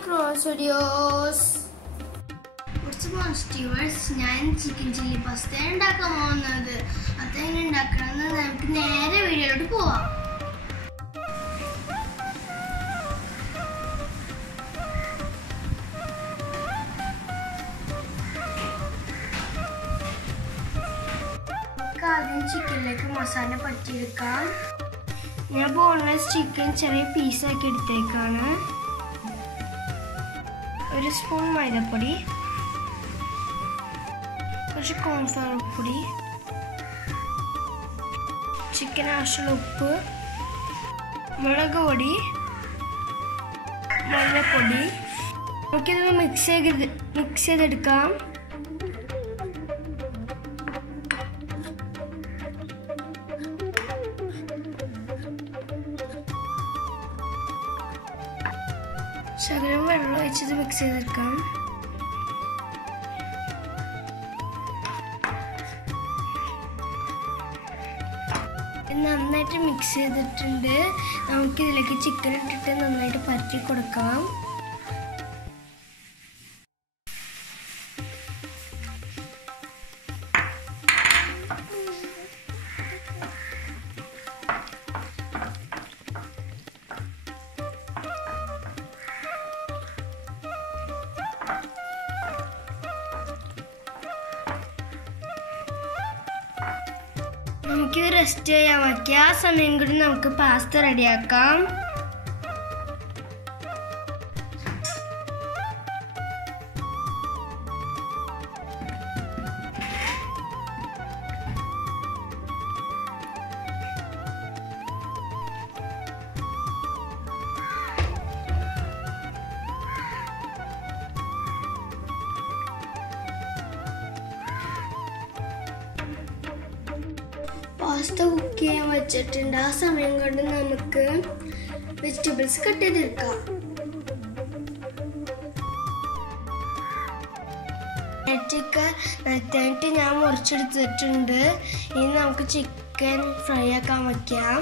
Studios. What's up, viewers? ഞാൻ chicken chilli pasta ഉണ്ടാക്കാൻ പോകുന്നത്. അതെങ്ങനെ ഉണ്ടാക്കണമെന്ന് നമുക്ക് നേരെ വീഡിയോയിലോട്ട് പോവാം. ആദ്യം ചിക്കനിലേക്ക് മസാല പറ്റിയെടുക്കാം. ഞാൻ ബോൺലെസ് ചിക്കൻ ചെറിയ പീസാക്കി എടുത്തേക്കാണ്. ഒരു സ്പൂൺ മൈദപ്പൊടി, കുറച്ച് കോൺഫ്ലവർ പൊടി, ചിക്കൻ ആവശ്യമുള്ള ഉപ്പ്, മുളക് പൊടി, മഞ്ഞൾപ്പൊടി. നമുക്കിത് മിക്സ് ചെയ്തെടുക്കാം. ശകലം വെള്ളം ഒഴിച്ചത് മിക്സ് ചെയ്തെടുക്കാം. നന്നായിട്ട് മിക്സ് ചെയ്തിട്ടുണ്ട്. നമുക്കിതിലേക്ക് ചിക്കൻ ഇട്ടിട്ട് നന്നായിട്ട് പരത്തി കൊടുക്കാം. നമുക്ക് റെസ്റ്റ് ചെയ്യാൻ വയ്ക്കാം. ആ സമയം കൂടി നമുക്ക് പാസ്ത റെഡിയാക്കാം. പാസ്ത കുക്ക് ചെയ്യാൻ വെച്ചിട്ടുണ്ട്. ആ സമയം കൊണ്ട് നമുക്ക് വെജിറ്റബിൾസ് കട്ട് ചെയ്തെടുക്കാം. നെറ്റായിട്ട് ഞാൻ മുറിച്ചെടുത്തിട്ടുണ്ട്. ഇനി നമുക്ക് ചിക്കൻ ഫ്രൈ ആക്കാൻ വയ്ക്കാം.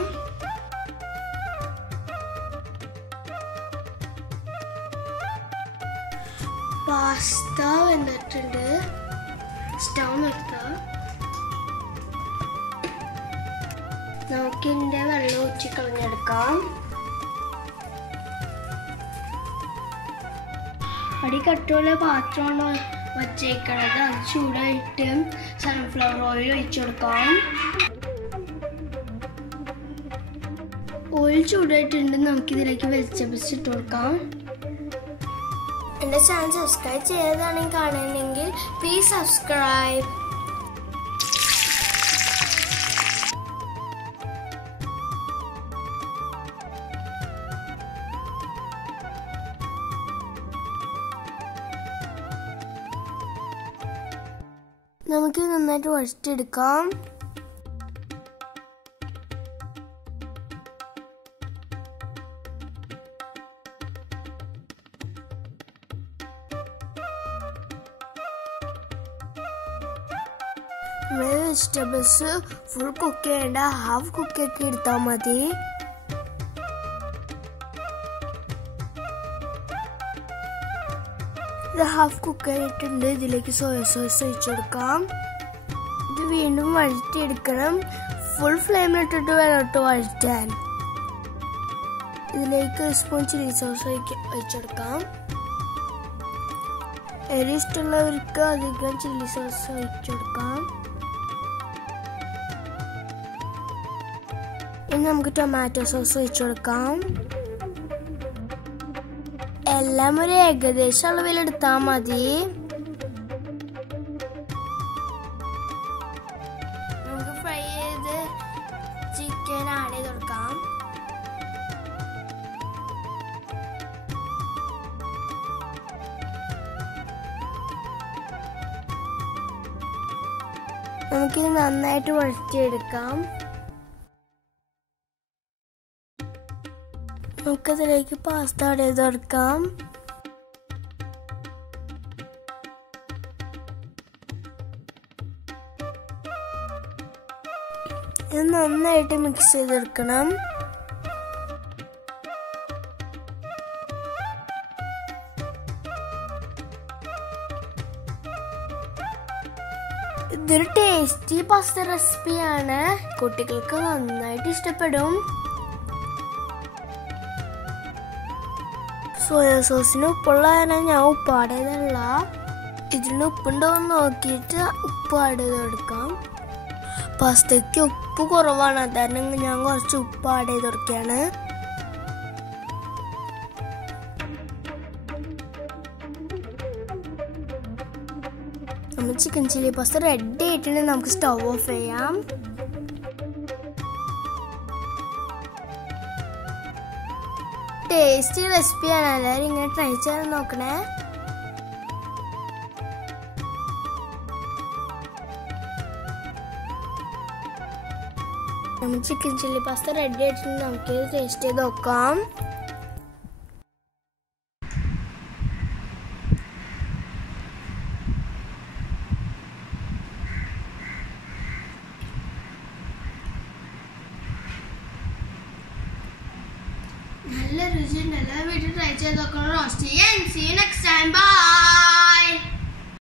പാസ്ത വെന്തിട്ടുണ്ട്. സ്റ്റൗ നിർത്താം. നമുക്കിതിൻ്റെ വെള്ളം ഊറ്റി കളഞ്ഞെടുക്കാം. അടി കട്ടുള്ള പാത്രമാണ് വച്ചേക്കണത്. അത് ചൂടായിട്ട് സൺഫ്ലവർ ഓയിൽ ഒഴിച്ചു കൊടുക്കാം. ഓയിൽ ചൂടായിട്ടുണ്ട്. നമുക്കിതിലേക്ക് വെജിറ്റബിൾസ് ഇട്ട് കൊടുക്കാം. എൻ്റെ ചാനൽ സബ്സ്ക്രൈബ് ചെയ്തതാണെങ്കിൽ കാണണമെങ്കിൽ പ്ലീസ് സബ്സ്ക്രൈബ്. നമുക്ക് നന്നായിട്ട് വഴറ്റിയെടുക്കാം. വെജിറ്റബിൾസ് ഫുൾ കുക്ക് ചെയ്യേണ്ട, ഹാഫ് കുക്ക് ആക്കി എടുത്താൽ മതി. ഇത് ഹാഫ് കുക്ക് ആയിട്ടുണ്ട്. ഇതിലേക്ക് സോയ സോസ് ഒഴിച്ചു കൊടുക്കാം. ഇത് വീണ്ടും വഴറ്റിയെടുക്കണം. ഫുൾ ഫ്ലെയിമിലിട്ടിട്ട് വേണം വഴറ്റാൻ. ഇതിലേക്ക് ഒരു സ്പൂൺ ചില്ലി സോസ് ഒഴിച്ചെടുക്കാം. എരി ഇഷ്ടമുള്ളവർക്ക് അധികം ചില്ലി സോസ് ഒഴിച്ചെടുക്കാം. ഇനി നമുക്ക് ടൊമാറ്റോ സോസ് ഒഴിച്ചു കൊടുക്കാം. എല്ലാം ഒരു ഏകദേശം അളവിലെടുത്താൽ മതി. നമുക്ക് ഫ്രൈ ചെയ്ത് ചിക്കൻ ആഡ് ചെയ്ത് കൊടുക്കാം. നമുക്കിത് നന്നായിട്ട് വഴറ്റിയെടുക്കാം. നമുക്കതിലേക്ക് പാസ്ത ആഡ് ചെയ്ത് കൊടുക്കാം. ഇത് നന്നായിട്ട് മിക്സ് ചെയ്തെടുക്കണം. ഇതൊരു ടേസ്റ്റി പാസ്ത റെസിപ്പിയാണ്. കുട്ടികൾക്ക് നന്നായിട്ട് ഇഷ്ടപ്പെടും. സോയാ സോസിന് ഉപ്പുള്ള കാരണം ഞാൻ ഉപ്പ് ആഡ് ചെയ്തല്ല. ഇതിന് ഉപ്പുണ്ടോ എന്ന് നോക്കിയിട്ട് ഉപ്പ് ആഡ് ചെയ്ത് കൊടുക്കാം. പാസ്തയ്ക്ക് ഉപ്പ് കുറവാണ്, അതാണ് ഞാൻ കുറച്ച് ഉപ്പ് ആഡ് ചെയ്ത് കൊടുക്കുകയാണ്. നമ്മൾ ചിക്കൻ ചില്ലി പാസ്ത റെഡി ആയിട്ടുണ്ടെങ്കിൽ നമുക്ക് സ്റ്റവ് ഓഫ് ചെയ്യാം. ടേസ്റ്റി റെസിപ്പിയാണ്, എല്ലാവരും ഇങ്ങനെ ട്രൈ ചെയ്ത് നോക്കണേ. നമ്മൾ ചിക്കൻ ചില്ലി പാസ്ത റെഡി ആയിട്ടുണ്ട്, നമുക്ക് ടേസ്റ്റ് ചെയ്ത് നോക്കാം. നല്ല രുചിയുണ്ട്, എല്ലാ വീട്ടിൽ ട്രൈ ചെയ്ത് നോക്കണം. See you next time. Bye.